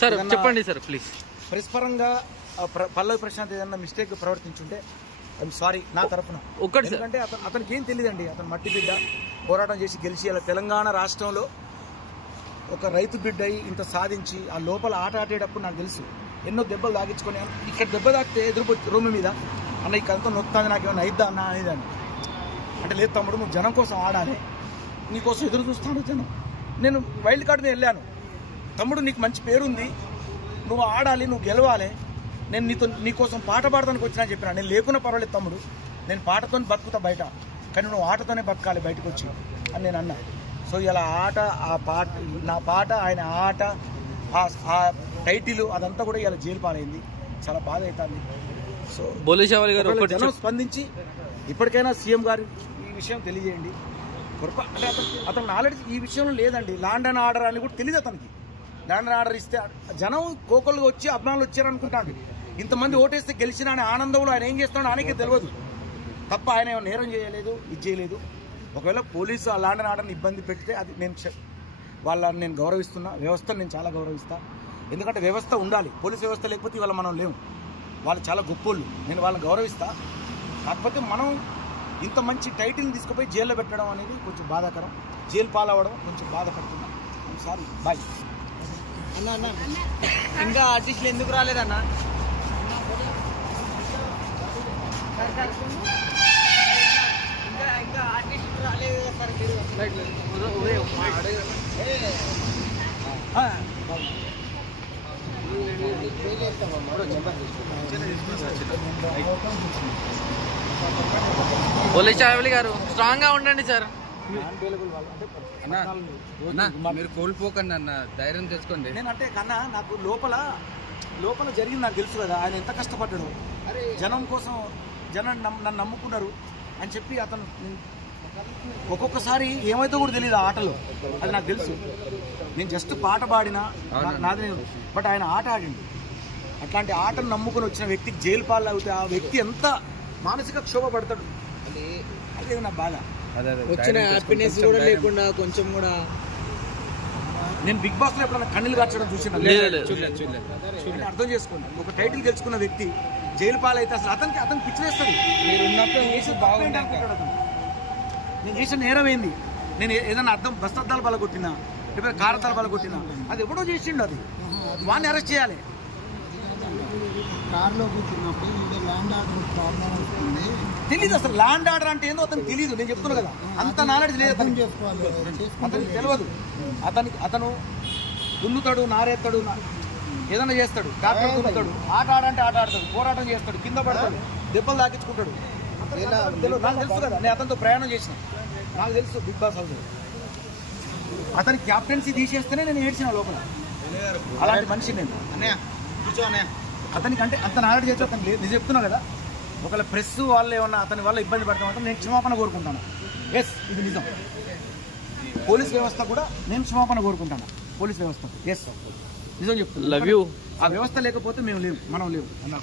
Sir చెప్పండి sir please. Press పరంగా పల్లవి ప్రశాంత్ ఏదన్నా మిస్టేక్ ప్రవర్తించుంటే ఐఎమ్ సారీ నా తరఫున. ఎందుకంటే అతనికి ఏం తెలియదండి. అతను మట్టి బిడ్డ పోరాటం చేసి గెలిచి అలా తెలంగాణ రాష్ట్రంలో ఒక రైతు బిడ్డ ఇంత సాధించి ఆ లోపల ఆట ఆడేటప్పుడు నాకు తెలుసు ఎన్నో దెబ్బలు తాగించుకొని ఇక్కడ దెబ్బ తాకితే ఎదురు రూమ్ మీద అన్న ఇక్కడంతా నొత్తాది నాకు ఏమైనా అయిద్దా అన్న అనేదాన్ని. అంటే లేదు తమ్ముడు, నువ్వు జనం కోసం ఆడాలి, నీకోసం ఎదురు చూస్తాను జనం. నేను వైల్డ్ కార్డ్ మీద వెళ్ళాను. తమ్ముడు నీకు మంచి పేరుంది, నువ్వు ఆడాలి, నువ్వు గెలవాలి, నేను నీకోసం పాట పాడటానికి వచ్చినా చెప్పినా. నేను లేకున్నా పర్వాలేదు తమ్ముడు, నేను పాటతో బతుకుతా బయట, కానీ నువ్వు ఆటతోనే బతకాలి బయటకు వచ్చి అని నేను అన్నా. సో ఇలా ఆట, ఆ పాట, నా పాట, ఆయన ఆట, ఆ టైటిల్ అదంతా కూడా ఇలా జైలు పాలైంది. చాలా బాధ అవుతుంది. సో జనం స్పందించి ఇప్పటికైనా సీఎం గారు ఈ విషయం తెలియజేయండి. అంటే అతను నాలెడ్జ్ ఈ విషయంలో లేదండి. ల్యాండ్ అండ్ ఆర్డర్ అని కూడా తెలియదు అతనికి. ల్యాండ్ అండ్ ఆర్డర్ ఇస్తే జనం కోకలుగా వచ్చి అభిమానులు వచ్చారనుకుంటాడు. ఇంతమంది ఓటేస్తే గెలిచిన అనే ఆనందంలో ఆయన ఏం చేస్తున్నాడో ఆయనకే తెలియదు తప్ప ఆయన ఏమైనా నేరం చేయలేదు, ఇది చేయలేదు. ఒకవేళ పోలీసు ఆ ల్యాండ్ అండ్ ఆర్డర్ని ఇబ్బంది పెడితే అది వాళ్ళని నేను గౌరవిస్తున్నా. వ్యవస్థను నేను చాలా గౌరవిస్తా. ఎందుకంటే వ్యవస్థ ఉండాలి, పోలీసు వ్యవస్థ లేకపోతే ఇవాళ మనం లేము. వాళ్ళు చాలా గొప్పోళ్ళు, నేను వాళ్ళని గౌరవిస్తా. కాకపోతే మనం ఇంత మంచి టైటిల్ని తీసుకుపోయి జైల్లో పెట్టడం అనేది కొంచెం బాధాకరం. జైలు పాలవడం కొంచెం బాధపడుతున్నా. Sorry, bye. అన్న ఇంకా ఆర్టిస్టులు ఎందుకు రాలేదన్నా? ఇంకా ఆర్టిస్టులు రాలేదు సార్. పోలీస్ చావలి గారు స్ట్రాంగ్ గా ఉండండి సార్. మీరు కోల్పోకండి అన్న, ధైర్యం తెచ్చుకోండి. నేనంటే కన్నా నాకు లోపల జరిగింది నాకు తెలుసు కదా. ఆయన ఎంత కష్టపడ్డాడు జనం కోసం, జనం నన్ను నమ్ముకున్నారు అని చెప్పి అతను ఒక్కొక్కసారి ఏమైతే కూడా తెలియదు ఆ ఆటలో. అది నాకు తెలుసు. నేను జస్ట్ పాట పాడినా నాది, బట్ ఆయన ఆట ఆడిండు. అట్లాంటి ఆటను నమ్ముకుని వచ్చిన వ్యక్తికి జైలు పాలు అవుతే ఆ వ్యక్తి ఎంత మానసిక క్షోభ పడతాడు. అదే నా బాధ. వచ్చిన హ్యాపీనెస్ కూడా లేకుండా కొంచెం కూడా. నేను బిగ్ బాస్ లో ఎప్పుడన్నా కన్నీళ్ళు కార్చడం చూసిన అర్థం చేసుకోండి. ఒక టైటిల్ గెలుచుకున్న వ్యక్తి జైలు పాలైతే అసలు అతనికి పిచ్చివేస్తుంది. మీరు ఉన్నప్పుడు నేను చేసిన నేరం ఏంది? నేను ఏదైనా బస్తద్దాలు బలగొట్టినా, లేకపోతే కారతాలు బలగొట్టినా, అది ఎవడో చేసిండు. అది వాడిని అరెస్ట్ చేయాలి. కార్లో కూర్చున్నప్పుడు ల్యాండ్ ఆర్డర్ ప్రాబ్లం వస్తుంది. తెలీదు అసలు ల్యాండ్ ఆర్డర్ అంటే ఏందో అతనికి తెలియదు. నేను చెప్తున్నా కదా, అంత నాలెడ్జ్ లేదు అతనికి తెలియదు. అతను దున్నుతాడు, నారేస్తాడు, ఏదైనా చేస్తాడు, ట్రాక్టర్ దున్నుతాడు, ఆట ఆడంటే ఆట ఆడతాడు, పోరాటం చేస్తాడు, కింద పడతాడు, దెబ్బలు తాకించుకుంటాడు. నాకు తెలుసు కదా, నేను అతనితో ప్రయాణం చేసిన, నాకు తెలుసు బిగ్ బాస్ హౌస్. అతని క్యాప్టెన్సీ తీసేస్తేనే నేను ఏడ్చిన లోపల. అలాంటి మనిషి నేను. అతనికి అంటే అంత నాలెడ్జ్ చేస్తే అతను లేదు. నేను చెప్తున్నా కదా, ఒకవేళ ప్రెస్ వాళ్ళు ఏమన్నా అతని వల్ల ఇబ్బంది పడతామంటే నేను క్షమాపణ కోరుకుంటాను. ఎస్, ఇది నిజం. పోలీస్ వ్యవస్థ కూడా నేను క్షమాపణ కోరుకుంటాను. పోలీస్ వ్యవస్థ ఎస్, నిజం చెప్తున్నా. Love you. ఆ వ్యవస్థ లేకపోతే మనం లేవు అన్న.